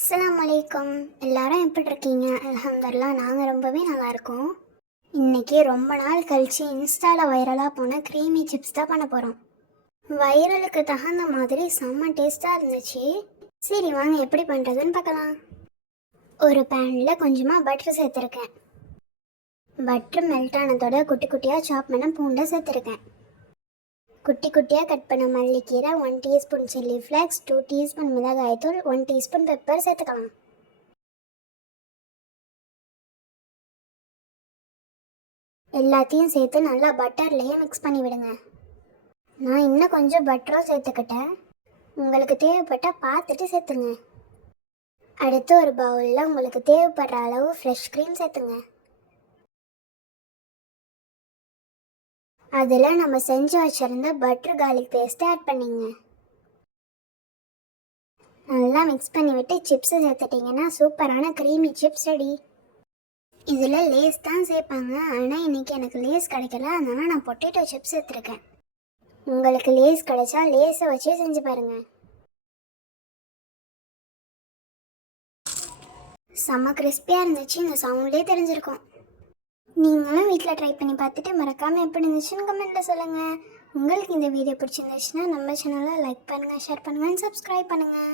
அஸ்ஸலாமு அலைக்கும். எல்லாரும் எப்படி இருக்கீங்க? அல்ஹம்துலில்லாஹ் நாங்கள் ரொம்பவே நல்லாயிருக்கோம். இன்றைக்கி ரொம்ப நாள் கழித்து இன்ஸ்டாவில் வைரலாக போன க்ரீமி சிப்ஸ் தான் பண்ண போகிறோம். வைரலுக்கு தகுந்த மாதிரி செம்ம டேஸ்ட்டாக இருந்துச்சு. சரி வாங்க எப்படி பண்ணுறதுன்னு பார்க்கலாம். ஒரு பேனில் கொஞ்சமாக பட்டர் சேர்த்துருக்கேன். பட்டர் மெல்ட் ஆனதோட குட்டி குட்டியாக சாப் பண்ண பூண்டை சேர்த்துருக்கேன். குட்டி குட்டியாக கட் பண்ண மல்லிக்கீரை, 1 டீஸ்பூன் சில்லி ஃப்ளேக்ஸ், 2 டீஸ்பூன் மிளகாய்த்தூள், 1 டீஸ்பூன் பெப்பர் சேர்த்துக்கலாம். எல்லாத்தையும் சேர்த்து நல்லா பட்டர்லேயே மிக்ஸ் பண்ணி விடுங்க. நான் இன்னும் கொஞ்சம் பட்டரும் சேர்த்துக்கிட்டேன். உங்களுக்கு தேவைப்பட்டால் பார்த்துட்டு சேர்த்துங்க. அடுத்து ஒரு பவுலில் உங்களுக்கு தேவைப்படுற அளவு ஃப்ரெஷ் க்ரீம் சேர்த்துங்க. அதில் நம்ம செஞ்சு வச்சுருந்த பட்டர் கார்லிக் பேஸ்ட்டை ஆட் பண்ணிங்க. நல்லா மிக்ஸ் பண்ணி விட்டு சிப்ஸை சேர்த்துட்டிங்கன்னா சூப்பரான க்ரீமி சிப்ஸ் ரெடி. இதில் லேஸ் தான் சேர்ப்பாங்க, ஆனால் இன்றைக்கி எனக்கு லேஸ் கிடைக்கல, அதனால் நான் பொட்டேட்டோ சிப்ஸ் சேர்த்துருக்கேன். உங்களுக்கு லேஸ் கிடைச்சா லேஸை வச்சு செஞ்சு பாருங்கள். செம்ம கிறிஸ்பியாக இருந்துச்சு, இந்த சவுண்ட்லேயே தெரிஞ்சிருக்கும். நீங்களும் வீட்டில் ட்ரை பண்ணி பார்த்துட்டு மறக்காமல் எப்படி இருந்துச்சுன்னு கமெண்ட்டில் சொல்லுங்கள். உங்களுக்கு இந்த வீடியோ பிடிச்சிருந்துச்சுன்னா நம்ம சேனலை லைக் பண்ணுங்கள், ஷேர் பண்ணுங்கள், சப்ஸ்கிரைப் பண்ணுங்கள்.